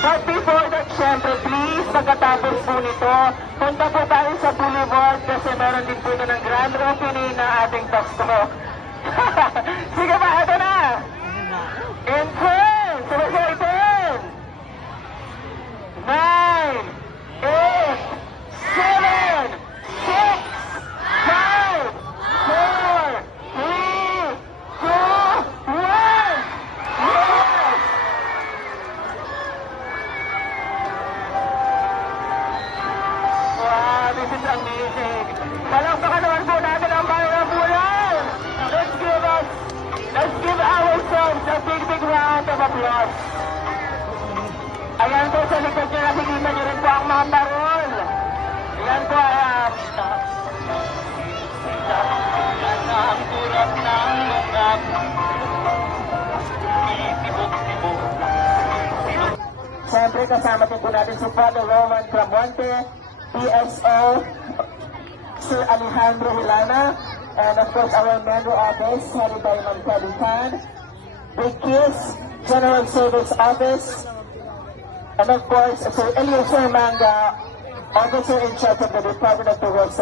But before that, syempre, please, pagkatapos po nito, punta po tayo sa Boulevard kasi meron din po ng grand opening na ating Toxtro. Sige ba, ito na! In 10, sabay-sabay 10, 9, 8, 7, 6, 5, 4, 3, 2, 1! Yes! Wow, this is amazing. Palakpakan naman po natin ang bayan ng Bulan. Let's give ourselves a big round of applause. Ayan po sa likod nyo, nakikita nyo rin po ang mga parol. Ayan po, ang kurap ng lungap. Siyempre, kasama din po natin si Father Roman Cramonte, PSO, Sir Alejandro Hilana, and of course our member office, headed by Ma'am Kelly Tan, Big Kiss, General Service Office, and of course Sir Eliezer Manga, Officer in charge of the Department of the Works.